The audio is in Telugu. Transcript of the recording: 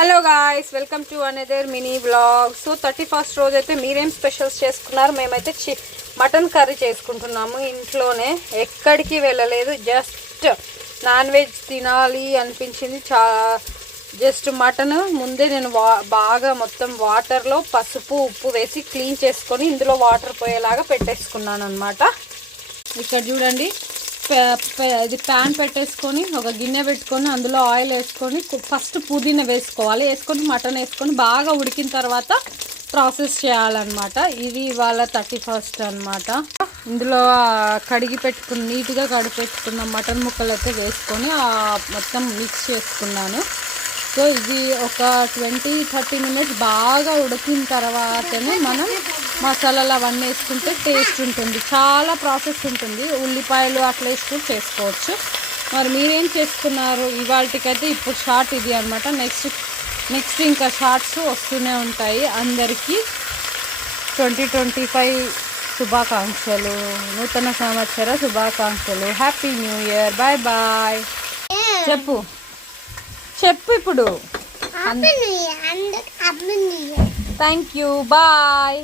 Hello guys, welcome to another mini vlog. So 31st రోజు అయితే మీరేం స్పెషల్స్ చేసుకున్నారు? మేమైతే మటన్ కర్రీ చేసుకుంటున్నాము ఇంట్లోనే. ఎక్కడికి వెళ్ళలేదు, జస్ట్ నాన్ వెజ్ తినాలి అనిపించింది. జస్ట్ మటన్ ముందే నేను బాగా మొత్తం వాటర్లో పసుపు ఉప్పు వేసి క్లీన్ చేసుకొని ఇందులో వాటర్ పోయేలాగా పెట్టేసుకున్నాను అనమాట. ఇక్కడ చూడండి, ఇది ప్యాన్ పెట్టేసుకొని ఒక గిన్నె పెట్టుకొని అందులో ఆయిల్ వేసుకొని ఫస్ట్ పుదీనా వేసుకోవాలి. వేసుకొని మటన్ వేసుకొని బాగా ఉడికిన తర్వాత ప్రాసెస్ చేయాలన్నమాట. ఇది ఇవాళ 31st అనమాట. ఇందులో నీట్గా కడిగి పెట్టుకున్న మటన్ ముక్కలు అయితే వేసుకొని మొత్తం మిక్స్ చేసుకున్నాను. సో ఇది ఒక 20-30 మినిట్స్ బాగా ఉడికిన తర్వాతనే మనం మసాలాలు అవన్నీ వేసుకుంటే టేస్ట్ ఉంటుంది. చాలా ప్రాసెస్ ఉంటుంది. ఉల్లిపాయలు అట్లా వేసుకుని చేసుకోవచ్చు. మరి మీరేం చేసుకున్నారు ఇవాళకైతే? ఇప్పుడు షార్ట్ ఇది అనమాట. నెక్స్ట్ ఇంకా షార్ట్స్ వస్తూనే ఉంటాయి. అందరికీ 2025 శుభాకాంక్షలు, నూతన సంవత్సర శుభాకాంక్షలు, happy new year, bye bye. చెప్పు ఇప్పుడు. Thank you, bye.